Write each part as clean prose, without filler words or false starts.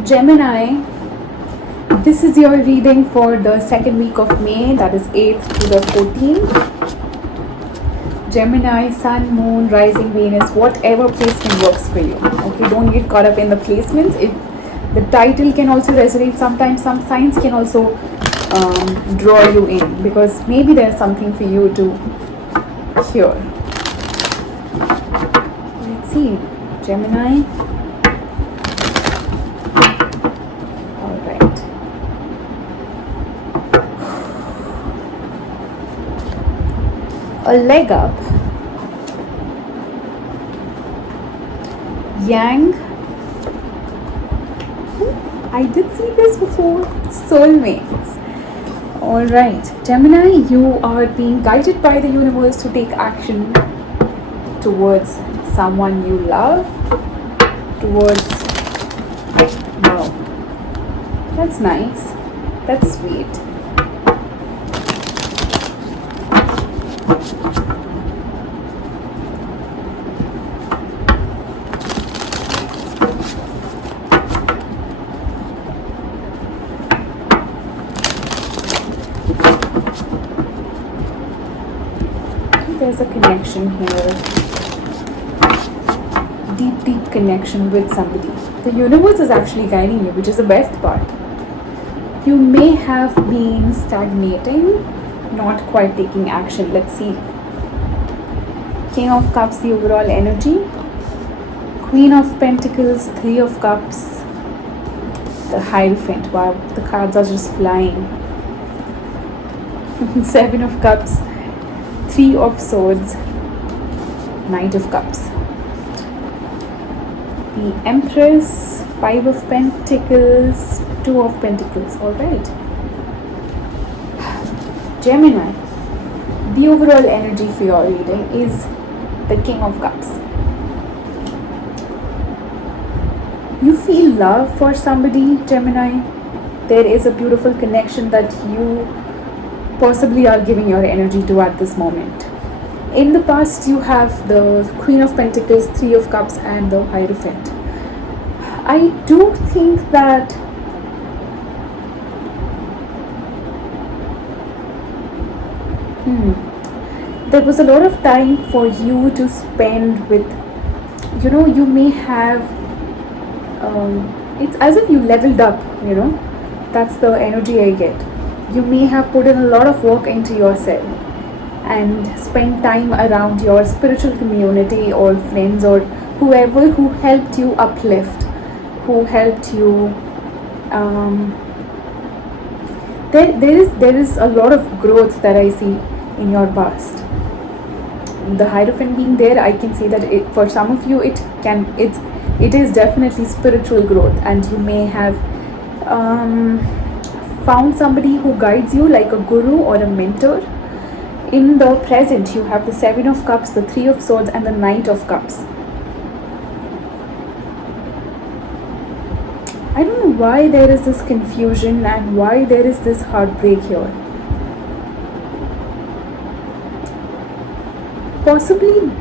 Gemini, this is your reading for the second week of May, that is 8th to the 14th. Gemini, Sun, Moon, Rising, Venus, whatever placement works for you. Okay, don't get caught up in the placements. If the title can also resonate, sometimes some signs can also draw you in, because maybe there's something for you to hear. Let's see, Gemini. All right. A leg up, Yang. I did see this before. Soulmates. All right, Gemini, you are being guided by the universe to take action towards someone you love, towards, wow, that's nice, that's sweet. There's a connection here, deep connection with somebody. The universe is actually guiding you, which is the best part. You may have been stagnating, not quite taking action. Let's see. King of Cups, the overall energy. Queen of Pentacles, Three of Cups, the Hierophant. Wow, the cards are just flying. Seven of Cups, Three of Swords, Knight of Cups. The Empress, Five of Pentacles, Two of Pentacles. All right. Gemini, the overall energy for your reading is the King of Cups. You feel love for somebody, Gemini. There is a beautiful connection that you possibly are giving your energy to at this moment. In the past, you have the Queen of Pentacles, Three of Cups, and the Hierophant. I do think that there was a lot of time for you to spend with, you may have, it's as if you leveled up, that's the energy I get. You may have put in a lot of work into yourself and spent time around your spiritual community or friends or whoever who helped you uplift, who helped you. There is a lot of growth that I see in your past. The Hierophant being there, I can say that for some of you it is definitely spiritual growth, and you may have found somebody who guides you like a guru or a mentor. In the present, you have the Seven of Cups, the Three of Swords, and the Knight of Cups. I don't know why there is this confusion and why there is this heartbreak here. Possibly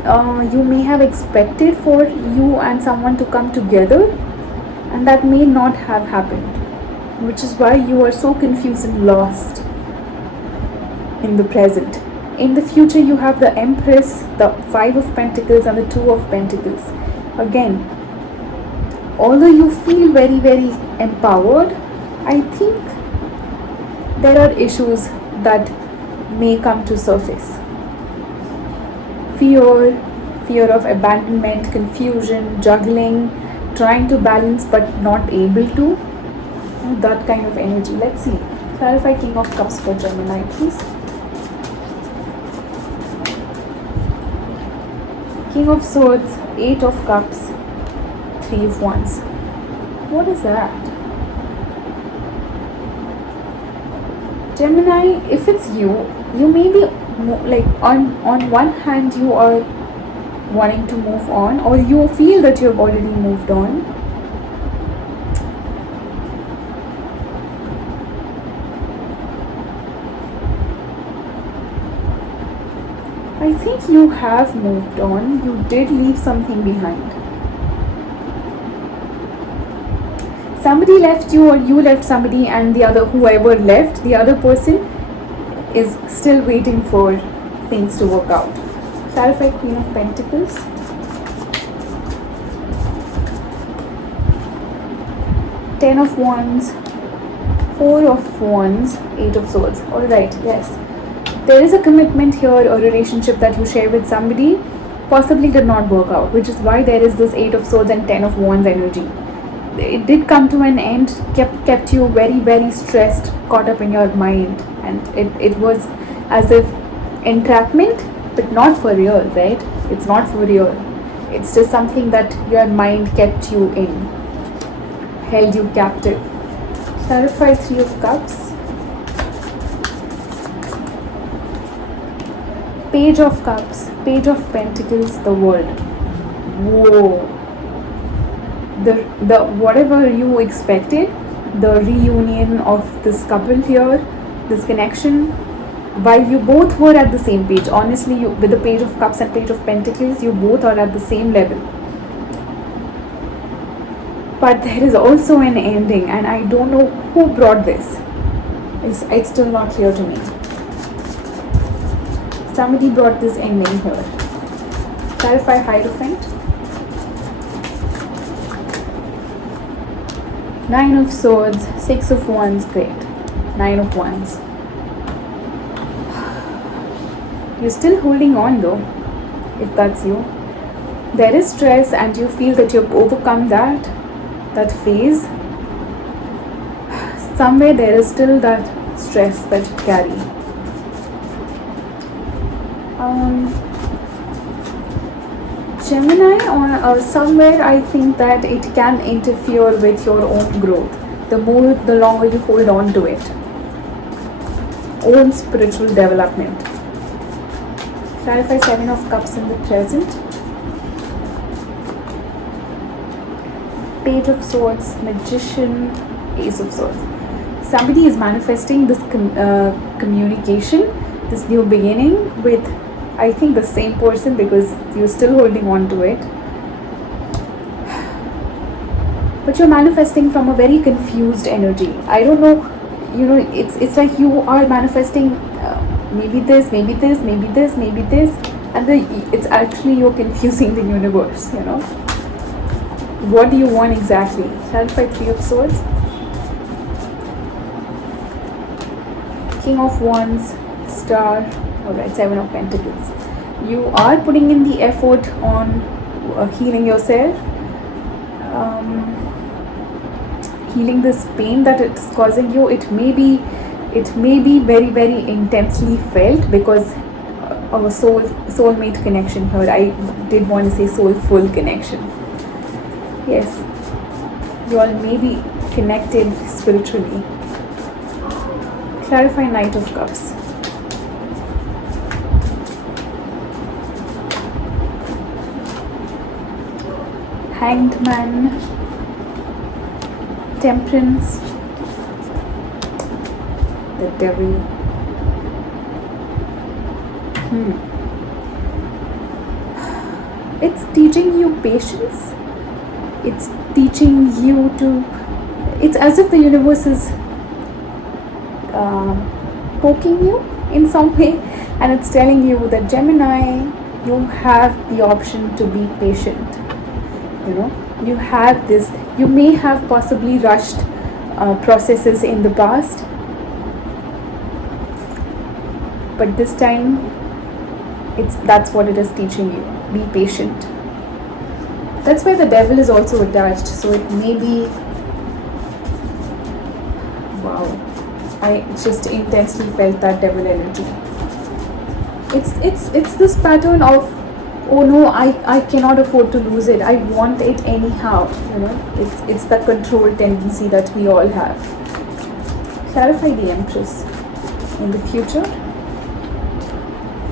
you may have expected for you and someone to come together, and that may not have happened, which is why you are so confused and lost in the present. In the future, you have the Empress, the Five of Pentacles, and the Two of Pentacles. Again, although you feel very, very empowered, I think there are issues that may come to surface. Fear of abandonment, confusion, juggling, trying to balance but not able to. That kind of energy. Let's see. Clarify King of Cups for Gemini, please. King of Swords, Eight of Cups, Three of Wands. What is that? Gemini, if it's you may be like on one hand you are wanting to move on, or you feel that you have already moved on. I think you have moved on. You did leave something behind. Somebody left you or you left somebody, and the other, whoever left, the other person is still waiting for things to work out. Clarify Queen of Pentacles. Ten of Wands, Four of Wands, Eight of Swords. Alright, yes. There is a commitment here, a relationship that you share with somebody, possibly did not work out, which is why there is this Eight of Swords and Ten of Wands energy. It did come to an end, kept you very, very stressed, caught up in your mind, and it was as if entrapment, but not for real, right? It's not for real. It's just something that your mind kept you in, held you captive. Clarify Three of Cups. Page of Cups, Page of Pentacles, the World. Whoa. The whatever you expected, the reunion of this couple here, this connection, while you both were at the same page, honestly, you, with the Page of Cups and Page of Pentacles, you both are at the same level. But there is also an ending, and I don't know who brought this. It's still not clear to me. Somebody brought this ending here. Clarify Hierophant. Nine of Swords, Six of Wands, great. Nine of Wands. You're still holding on though, if that's you. There is stress and you feel that you've overcome that phase. Somewhere there is still that stress that you carry. Gemini, or somewhere I think that it can interfere with your own growth. The longer you hold on to it. Own spiritual development. Clarify Seven of Cups in the present. Page of Swords, Magician, Ace of Swords. Somebody is manifesting this communication, this new beginning with, I think, the same person, because you're still holding on to it. But you're manifesting from a very confused energy. I don't know, it's like you are manifesting maybe this, maybe this, maybe this, maybe this, and it's actually you're confusing the universe, What do you want exactly? Clarify Three of Swords. King of Wands, Star. Alright, Seven of Pentacles. You are putting in the effort on healing yourself. Healing this pain that it's causing you. It may be very, very intensely felt, because of a soulmate connection here. I did want to say soulful connection. Yes, you all may be connected spiritually. Clarify Knight of Cups. Hanged Man, Temperance, the Devil. It's teaching you patience. It's teaching you to, it's as if the universe is poking you in some way, and it's telling you that Gemini, you have the option to be patient. You have this, you may have possibly rushed processes in the past, but this time that's what it is teaching you. Be patient. That's why the Devil is also attached, so it may be, wow, I just intensely felt that Devil energy. It's this pattern of, oh no, I cannot afford to lose it, I want it anyhow, it's the control tendency that we all have. Clarify the Empress in the future.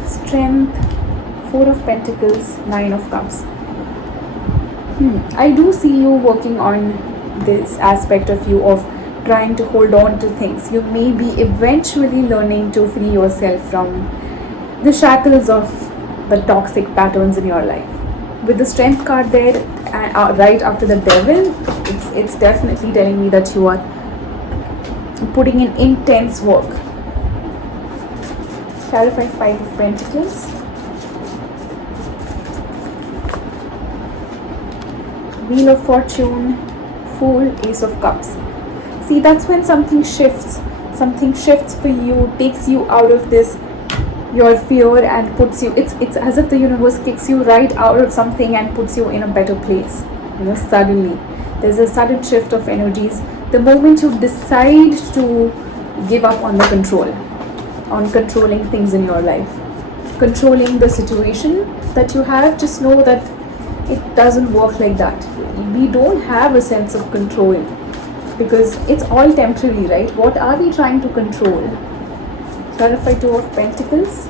Strength, Four of Pentacles, Nine of Cups. I do see you working on this aspect of you of trying to hold on to things. You may be eventually learning to free yourself from the shackles of the toxic patterns in your life. With the Strength card there, right after the Devil, it's definitely telling me that you are putting in intense work. Clarify 5 of Pentacles. Wheel of Fortune, Fool, Ace of Cups. See, that's when something shifts. Something shifts for you, takes you out of this, your fear, and puts you, it's as if the universe kicks you right out of something and puts you in a better place. Suddenly. There's a sudden shift of energies. The moment you decide to give up on the control, on controlling things in your life, controlling the situation that you have, just know that it doesn't work like that. We don't have a sense of control because it's all temporary, right? What are we trying to control? Clarify 2 of Pentacles,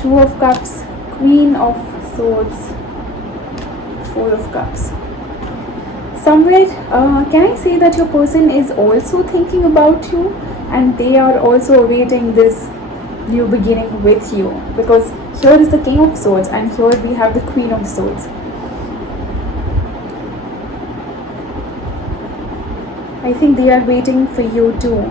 2 of Cups, Queen of Swords, 4 of Cups. Somewhere, can I say that your person is also thinking about you and they are also awaiting this new beginning with you? Because here is the King of Swords and here we have the Queen of Swords. I think they are waiting for you too.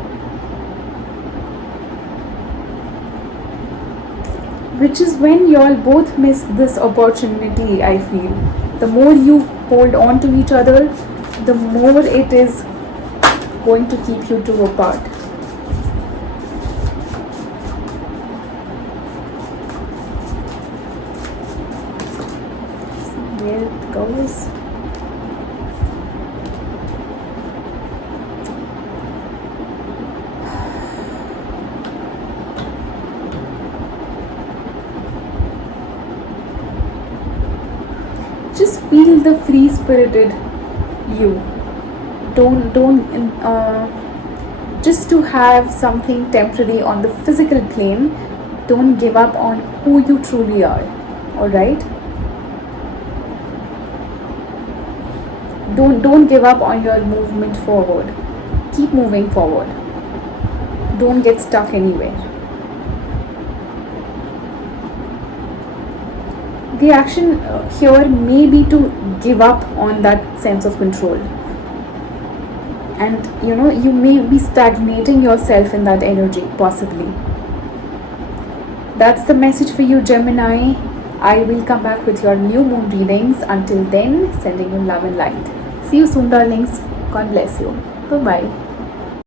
Which is when you all both miss this opportunity, I feel. The more you hold on to each other, the more it is going to keep you two apart. There it goes. Just feel the free-spirited you. Just to have something temporary on the physical plane, don't give up on who you truly are. Alright? Don't give up on your movement forward. Keep moving forward. Don't get stuck anywhere. The action here may be to give up on that sense of control. And you may be stagnating yourself in that energy, possibly. That's the message for you, Gemini. I will come back with your new moon readings. Until then, sending you love and light. See you soon, darlings. God bless you. Bye-bye.